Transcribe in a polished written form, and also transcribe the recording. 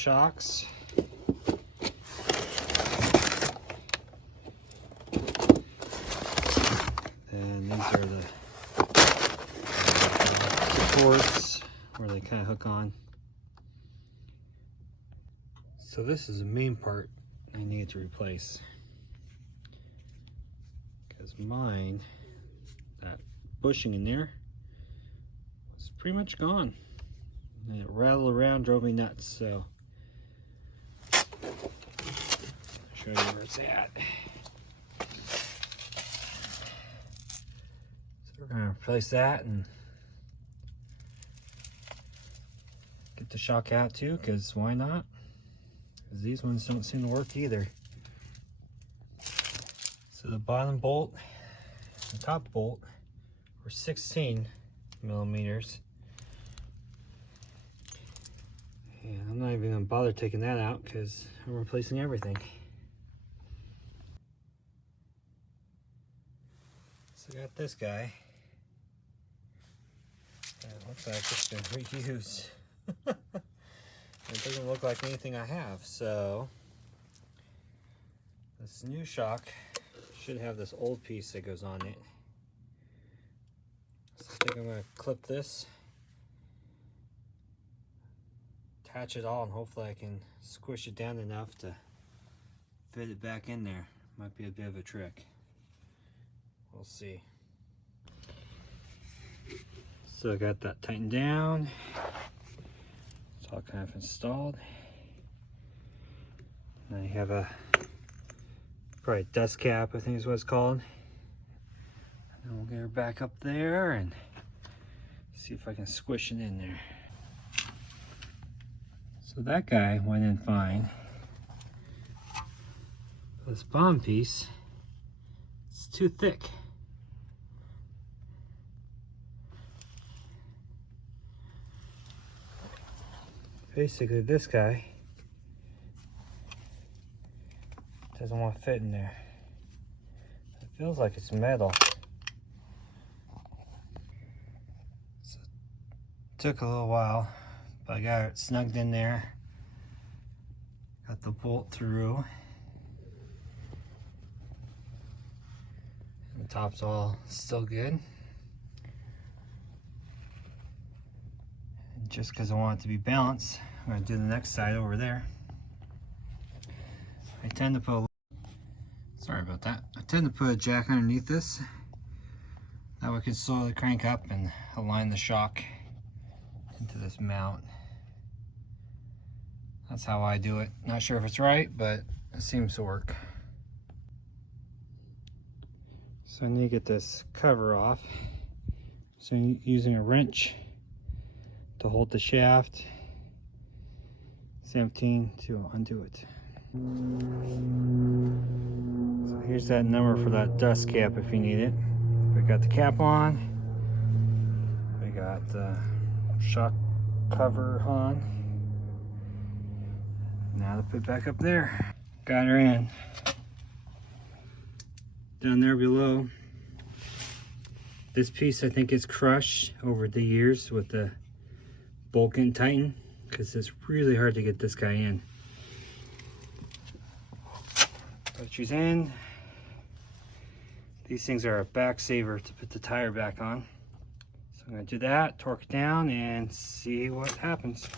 shocks. And these are the supports where they kind of hook on. So this is the main part I need to replace, because mine, that bushing in there, was pretty much gone. And it rattled around, drove me nuts. So I'll show you where it's at. So we're gonna replace that and get the shock out too, because why not? Because these ones don't seem to work either. So the bottom bolt and top bolt were 16 millimeters. And I'm not even gonna bother taking that out because I'm replacing everything. So I got this guy. And it looks like it's been reused. It doesn't look like anything I have, so this new shock should have this old piece that goes on it. So I think I'm going to clip this, attach it all, and hopefully I can squish it down enough to fit it back in there. Might be a bit of a trick. We'll see. So I got that tightened down. It's all kind of installed. Now you have a probably dust cap, I think is what it's called. And then we'll get her back up there and see if I can squish it in there. So that guy went in fine. This bottom piece, it's too thick. Basically this guy doesn't want to fit in there. It feels like it's metal. So it took a little while, but I got it snugged in there. Got the bolt through. And the top's all still good. And just because I want it to be balanced, I'm going to do the next side over there. I tend to put a jack underneath this. That way I can slowly crank up and align the shock into this mount. That's how I do it. Not sure if it's right, but it seems to work. So I need to get this cover off. So I'm using a wrench to hold the shaft. 17 to undo it. So here's that number for that dust cap if you need it. We got the cap on. We got the shock cover on. Now to put it back up there. Got her in. Down there below, this piece I think is crushed over the years with the bolt and tighten, because it's really hard to get this guy in. But she's in. These things are a back saver to put the tire back on. So I'm going to do that, torque it down, and see what happens.